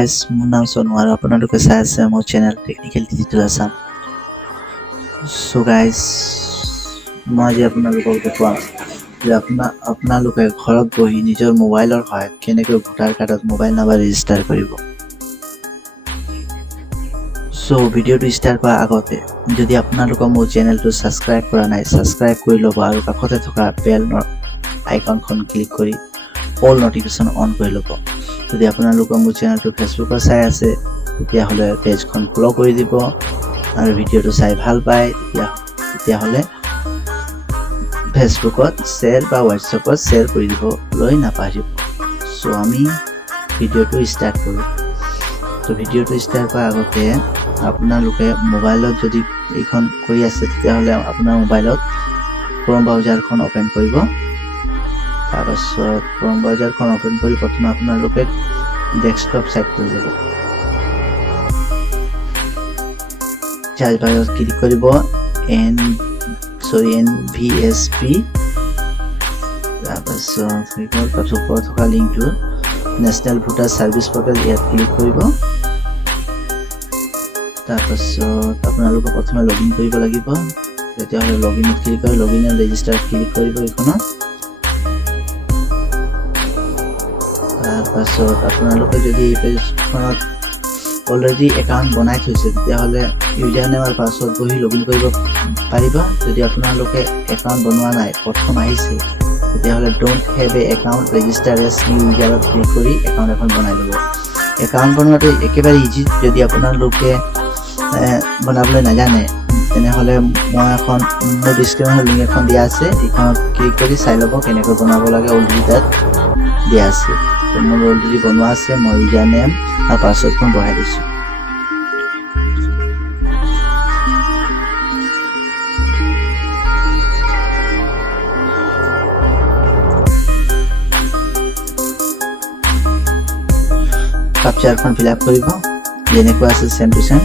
Guys, মোৰ নাম সোনু আৰু আপোনালোকে চাই আছে মোৰ channel technical digital Assam. So guys, মই আজি আপোনালোকক দেখুৱাম যে আপোনালোকে ঘৰত বহি নিজৰ মোবাইলৰ সহায়ত কেনেকৈ ভোটাৰ কাৰ্ডত মোবাইল নাম্বাৰ ৰেজিষ্টাৰ কৰিব। সো ভিডিঅ'টো ষ্টাৰ্ট কৰাৰ আগতে যদি আপোনালোকে মোৰ চেনেলটো ছাবস্ক্ৰাইব কৰা নাই, ছাবস্ক্ৰাইব কৰি ল'ব আৰু কাষতে থকা বেল আইকনখন ক্লিক কৰি অল নটিফিকেশ্যন অন কৰি ল'ব। যদি আপোনালোকে মোৰ চেনেলটো ফেচবুকত চাই আছে তেতিয়াহ'লে পেজখন ফ'ল' কৰি দিব আৰু ভিডিঅ'টো চাই ভাল পায় তেতিয়াহ'লে ফেচবুকত শ্বেয়াৰ বা হোৱাটছএপত শ্বেয়াৰ কৰি দিবলৈ নাপাহৰিব। চ' আমি ভিডিঅ'টো ষ্টাৰ্ট কৰোঁ। তো ভিডিঅ'টো ষ্টাৰ্ট কৰাৰ আগতে আপোনালোকে মোবাইলত যদি এইখন কৰি আছে তেতিয়াহ'লে আপোনাৰ মোবাইলত ক্ৰ'ম ব্ৰাউজাৰখন অ'পেন কৰিব। তাৰপাছত ক্ৰ'ম ব্ৰাউজাৰখন অ'পেন কৰি প্ৰথমে আপোনালোকে ডেস্কটপ চেট কৰি ল'ব। চাৰ্চ বাৰত ক্লিক কৰিব NVSP, তাৰপাছত ওপৰত থকা লিংকটো নেশ্যনেল ভোটাৰ ছাৰ্ভিচ পৰ্টেল, ইয়াত ক্লিক কৰিব। তাৰপাছত আপোনালোকে প্ৰথমে লগ ইন কৰিব লাগিব। তেতিয়াহ'লে লগ ইনত ক্লিক কৰি লগ ইন ৰেজিষ্টাৰত ক্লিক কৰিব এইখনত। তাৰপাছত আপোনালোকে যদি এই পেজখনত অলৰেডি একাউণ্ট বনাই থৈছে তেতিয়াহ'লে ইউজাৰ নেম আৰু পাছৱৰ্ড বহি লগ ইন কৰিব পাৰিব। যদি আপোনালোকে একাউণ্ট বনোৱা নাই, প্ৰথম আহিছে, তেতিয়াহ'লে don't have a account register as new ইউজাৰত ক্লিক কৰি একাউণ্ট এখন বনাই ল'ব। একাউণ্ট বনোৱাটো একেবাৰে ইজি। যদি আপোনালোকে বনাবলৈ নাজানে তেনেহ'লে মোৰ ডিছক্ৰিপশ্যনত লিংক এখন দিয়া আছে, এইখনত ক্লিক কৰি চাই ল'ব কেনেকৈ বনাব লাগে। অলৰেডি তাত দিয়া আছে। মোৰ অলৰেডি বনোৱা আছে। মই ইউজাৰ নেম আৰু পাছৱৰ্ডখন বহাই দিছোঁ। কাপচাৰখন ফিল আপ কৰিব যেনেকুৱা আছে চেম টু চেম।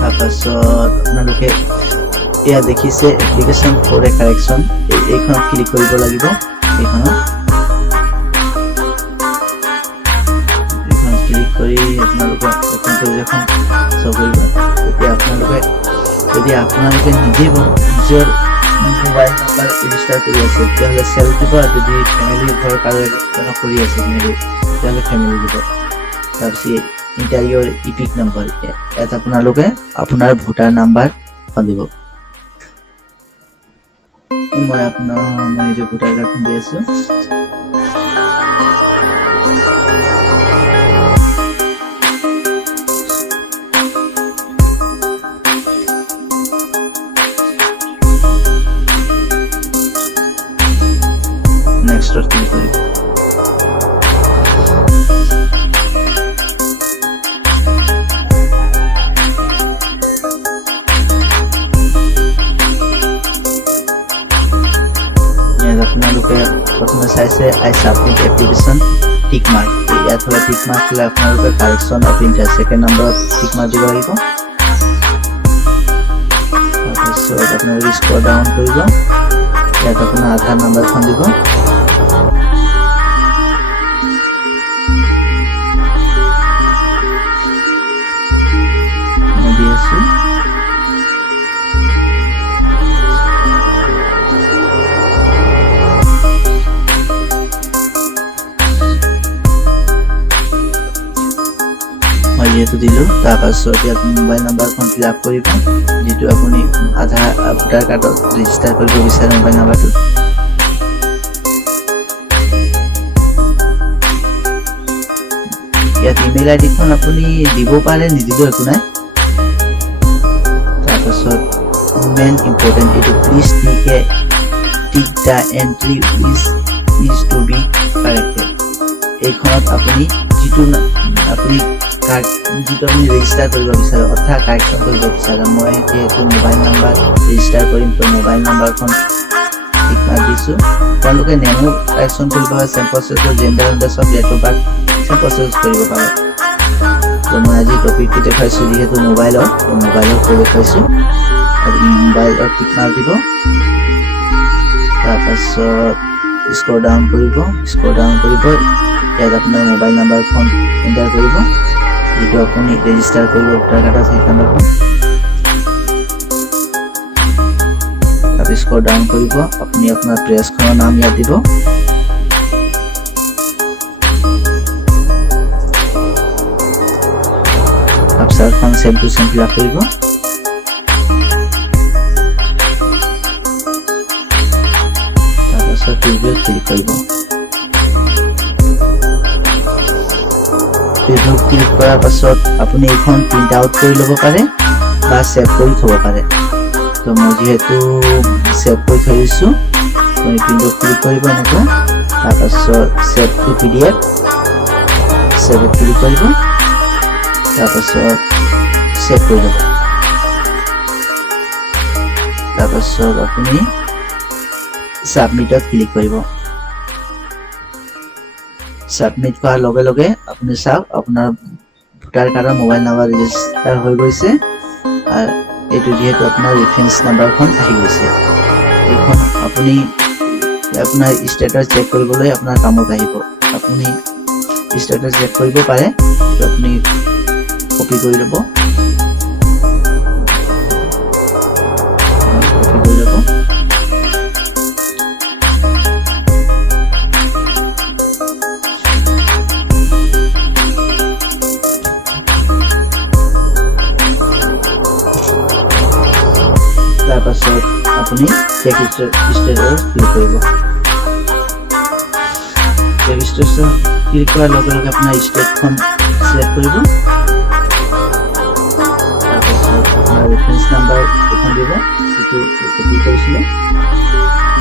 তাৰপাছত আপোনালোকে এয়া দেখিছে এপ্লিকেশ্যন ফৰ এ কাৰেকশ্যন, এইখনত ক্লিক কৰিব লাগিব। এইখনত ক্লিক কৰি আপোনালোকে নতুন পেজ এখন শ্ব' কৰিব। যদি আপোনালোকে নিজে নিজৰ মোবাইল নাম্বাৰ ৰেজিষ্টাৰ কৰি আছে তেতিয়াহ'লে চেল্ফ দিব, আৰু যদি ফেমিলি ঘৰৰ কাৰো এজনক কৰি আছে তেতিয়াহ'লে ফেমিলি দিব। তাৰপিছত ইণ্টাৰ ইয়ৰ ইপিক নম্বৰ, ইয়াত আপোনালোকে আপোনাৰ ভোটাৰ নাম্বাৰখন দিব। মই নিজৰ ভোটাৰ কাৰ্ডখন দি আছোঁ। নেক্সটত ক্লিক কৰিব। আপোনালোকে প্ৰথমে চাইছে আই ছাবমিট এপ্লিকেশ্যন টিক মাৰ্ক, ইয়াত হ'লে টিক মাৰ্ক হ'লে আপোনালোকে কাৰেকশ্যন অফ ইণ্টাৰ ছেকেণ্ড নম্বৰত টিক মাৰ্ক দিব লাগিব। তাৰপিছত আপোনালোকে স্ক্ৰল ডাউন কৰিব, ইয়াত আপোনাৰ আধাৰ নাম্বাৰখন দিব। মই দি আছোঁ। মই যিহেতু দিলোঁ, তাৰপাছত ইয়াত মোবাইল নাম্বাৰখন ফিল আপ কৰিব, যিটো আপুনি ভোটাৰ কাৰ্ডত ৰেজিষ্টাৰ কৰিব বিচাৰে মোবাইল নাম্বাৰটো। ইয়াত ইমেইল আইডিখন আপুনি দিব পাৰে, নিদিলেও একো নাই। তাৰপাছত মেইন ইম্পৰ্টেণ্ট এইটো, please tick the entry is to be corrected. এইখনত আপুনি যিটো আপুনি ৰেজিষ্টাৰ কৰিব বিচাৰে অৰ্থাৎ কাৰেকশ্যন কৰিব বিচাৰে। মই যিহেতু মোবাইল নাম্বাৰ ৰেজিষ্টাৰ কৰিম তো মোবাইল নাম্বাৰখন টিক মাৰ্ক দিছোঁ। তেওঁলোকে নেমো কাৰেকশ্যন কৰিব পাৰে, চেম প্ৰচেছৰ জেণ্ডাৰ চব date of birth same process কৰিব পাৰে। তো মই আজি টপিকটো দেখাইছোঁ যিহেতু মোবাইলৰ কৈ দেখাইছোঁ আৰু মোবাইলৰ টিক মাৰ দিব তাৰপাছত স্ক্ৰল ডাউন কৰিব ইয়াত আপোনাৰ মোবাইল নাম্বাৰখন এণ্টাৰ কৰিব যিটো আপুনি ৰেজিষ্টাৰ কৰিব ভোটাৰ কাৰ্ড আছে সেই নাম্বাৰখন স্ক্ৰল ডাউন কৰিব আপুনি আপোনাৰ প্ৰেছখনৰ নাম ইয়াত দিব আপসাৰখন same to same fill up কৰিব তাৰপাছত প্ৰিভিউত ক্লিক কৰিব প্ৰিভিউত ক্লিক কৰাৰ পাছত আপুনি এইখন প্ৰিণ্ট আউট কৰি ল'ব পাৰে বা ছেভ কৰি থ'ব পাৰে তো মই যেহেতু সেভ কৰি থৈ দিছোঁ আপুনি প্ৰিণ্টত ক্লিক কৰিব এনেকুৱা তাৰপাছত ছেভ টু PDF ছেভত ক্লিক কৰিব তাৰপাছত ছেভ কৰি ল'ব তাৰপাছত আপুনি সাবমিটত ক্লিক কৰিব সাবমিট কৰাৰ লগে লগে আপুনি চাওক আপোনাৰ ভোটাৰ কাৰ্ডৰ মোবাইল নাম্বাৰ ৰেজিষ্টাৰ হৈ গৈছে আৰু এইটো যেহেতু আপোনাৰ ৰেফাৰেন্স নাম্বাৰখন আহি গৈছে এইখন আপুনি আপোনাৰ ষ্টেটাছ চেক কৰিবলৈ আপোনাৰ কামত আহিব আপুনি ষ্টেটাছ চেক কৰিব পাৰে আপুনি কপি কৰি ল'ব তাৰপাছত আপুনি চেক ষ্টেটাছ ক্লিক কৰিব চেক ষ্টেটাছ ক্লিক কৰাৰ লগে লগে আপোনাৰ ষ্টেটখন সিলেক্ট কৰিব তাৰপাছত আপোনাৰ ৰেফাৰেন্স নাম্বাৰ এখন দিব যিটো কপি কৰিছিলে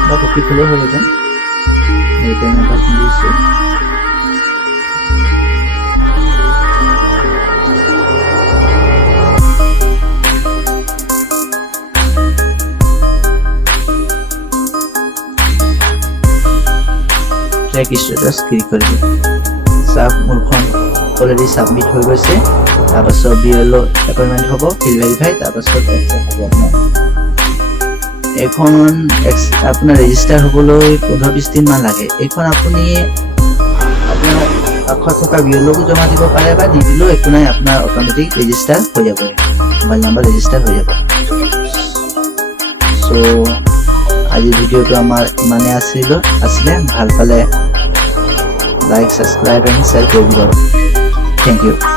বা কপি থ'লেও হৈ যাব ৰেফাৰেন্স নাম্বাৰখন দিছোঁ চেক ষ্টেটাছ ক্লিক কৰিব চাওক মোৰখন অলৰেডি সাবমিট হৈ গৈছে তাৰপাছত BLO এপইণ্টমেণ্ট হ'ব ফিল ভেৰিফাই তাৰপাছত একচেপ্ট হ'ব এইখন আপোনাৰ ৰেজিষ্টাৰ হ'বলৈ 15-20 দিনমান লাগে এইখন আপুনি আপোনাৰ কাষত থকা BLOকো জমা দিব পাৰে বা নিদিলেও একো নাই আপোনাৰ অট'মেটিক ৰেজিষ্টাৰ হৈ যাব মোবাইল নাম্বাৰ ৰেজিষ্টাৰ হৈ যাব চ' আজি ভিডিঅ'টো আমাৰ ইমানে আছিলে ভাল পালে লাইক সাবস্ক্ৰাইব এন্ড শেয়াৰ কৰে দিবেন থ্যাংক ইউ